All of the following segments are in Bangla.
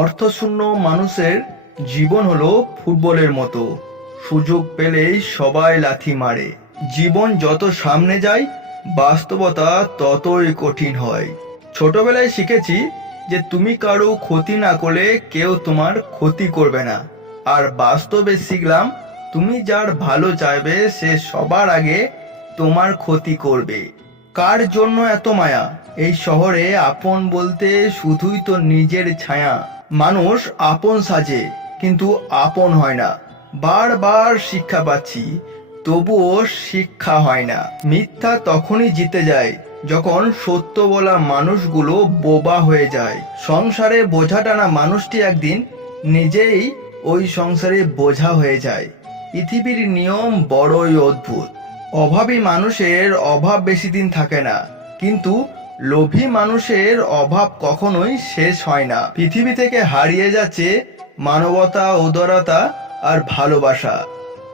অর্থশূন্য মানুষের জীবন হলো ফুটবলের মতো, সুযোগ পেলেই সবাই লাথি মারে। জীবন যত সামনে যায় বাস্তবতা ততই কঠিন হয়। ছোটবেলায় শিখেছি যে তুমি কারো ক্ষতি না করলে কেউ তোমার ক্ষতি করবে না, আর বাস্তবে শিখলাম তুমি যার ভালো চাইবে সে সবার আগে তোমার ক্ষতি করবে। কার জন্য এত মায়া? এই শহরে আপন বলতে শুধুই তো নিজের ছায়া। মানুষ আপন সাজে কিন্তু আপন হয় না। বারবার শিক্ষা পাচ্ছি, তবুও শিক্ষা হয় না। মিথ্যা তখনই জিতে যায় যখন সত্য বলা মানুষগুলো বোবা হয়ে যায়। সংসারে বোঝা টানা মানুষটি একদিন নিজেই ওই সংসারে বোঝা হয়ে যায়। পৃথিবীর নিয়ম বড়ই অদ্ভুত। অভাবী মানুষের অভাব বেশি দিন থাকে না, কিন্তু লোভী মানুষের অভাব কখনোই শেষ হয় না। পৃথিবী থেকে হারিয়ে যাচ্ছে মানবতা, উদারতা আর ভালোবাসা।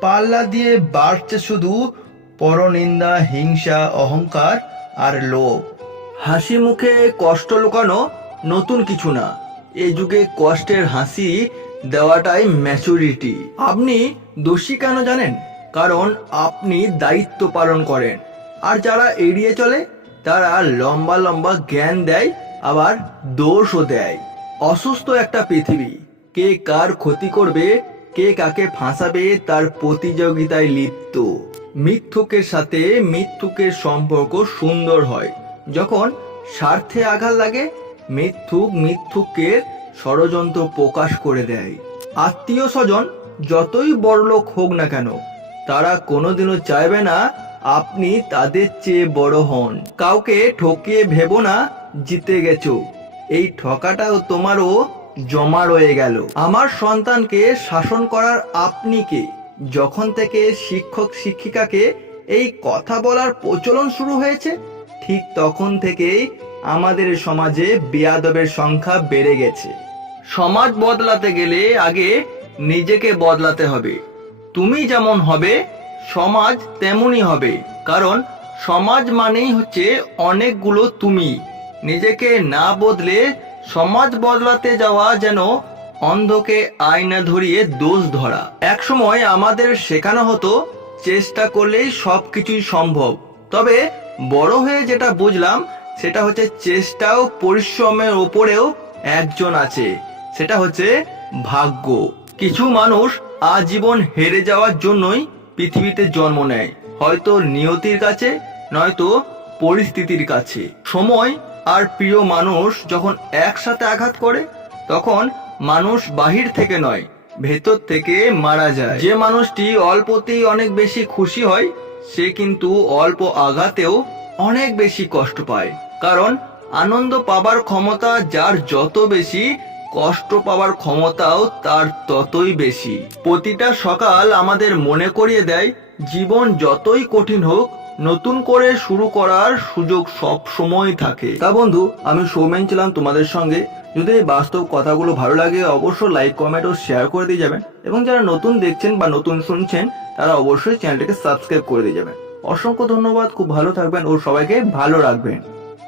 পাল্লা দিয়ে বাড়ছে শুধু পরনিন্দা, হিংসা, অহংকার আর লোভ। হাসি মুখে কষ্ট লুকানো নতুন কিছু না, এই যুগে কষ্টের হাসি দেওয়াটাই ম্যাচুরিটি। আপনি দোষী কেন জানেন? কারণ আপনি দায়িত্ব পালন করেন। আর যারা এড়িয়ে চলে তারা লম্বা লম্বা জ্ঞান দেয়, আবার দোষও দেয়। অসুস্থ একটা পৃথিবী, কে কার ক্ষতি করবে, কে কাকে ফাঁসাবে তার প্রতিযোগিতায় লিপ্ত। মিথ্যুকের সাথে মিথ্যুকের সম্পর্ক সুন্দর হয় যখন স্বার্থে আঘাত লাগে। মিথ্যুক মিথ্যুকের ষড়যন্ত্র প্রকাশ করে দেয়। আত্মীয় স্বজন যতই বড়লোক হোক না কেন, তারা কোনোদিনও চাইবে না আপনি তাদের চেয়ে বড় হন। কাউকে ঠকিয়ে ভেবো না জিতে গেছো, এই ঠকাটাও তোমারও জমা রয়ে গেল। আমার সন্তানকে শাসন করার আপনি কে? যখন থেকে শিক্ষক শিক্ষিকাকে এই কথা বলার প্রচলন শুরু হয়েছে, ঠিক তখন থেকেই আমাদের সমাজে বেয়াদবের সংখ্যা বেড়ে গেছে। সমাজ বদলাতে গেলে আগে নিজেকে বদলাতে হবে। তুমি যেমন হবে সমাজ তেমনই হবে, কারণ সমাজ মানেই হচ্ছে অনেকগুলো তুমি। নিজেকে না বদলে সমাজ বদলাতে যাওয়া যেন অন্ধকে আয়না ধরিয়ে দোষ ধরা। এক সময় আমাদের শেখানো হতো চেষ্টা করলেই সবকিছুই সম্ভব। তবে বড় হয়ে যেটা বুঝলাম সেটা হচ্ছে চেষ্টা ও পরিশ্রমের ওপরেও একজন আছে, সেটা হচ্ছে ভাগ্য। কিছু মানুষ আজীবন হেরে যাওয়ার জন্যই পৃথিবীতে জন্ম নেয়, হয়তো নিয়তির কাছে, নয়তো পরিস্থিতির কাছে। সময় আর প্রিয় মানুষ যখন একসাথে আঘাত করে, তখন মানুষ বাহির থেকে নয়, ভেতর থেকে মারা যায়। যে মানুষটি অল্পতেই অনেক বেশি খুশি হয়, সে কিন্তু অল্প আঘাতেও অনেক বেশি কষ্ট পায়। কারণ আনন্দ পাবার ক্ষমতা যার যত বেশি, কষ্ট পাওয়ার ক্ষমতাও তার ততই বেশি। প্রতিটা সকাল আমাদের মনে করিয়ে দেয়, জীবন যতই কঠিন হোক, নতুন করে শুরু করার সুযোগ সব সময় থাকে। তা বন্ধু, আমি সৌমেন ছিলাম তোমাদের সঙ্গে। যদি এই বাস্তব কথাগুলো ভালো লাগে অবশ্যই লাইক, কমেন্ট ও শেয়ার করে দিয়ে যাবেন, এবং যারা নতুন দেখছেন বা নতুন শুনছেন তারা অবশ্যই চ্যানেলটিকে সাবস্ক্রাইব করে দিয়ে যাবেন। অসংখ্য ধন্যবাদ, খুব ভালো থাকবেন ও সবাইকে ভালো রাখবেন।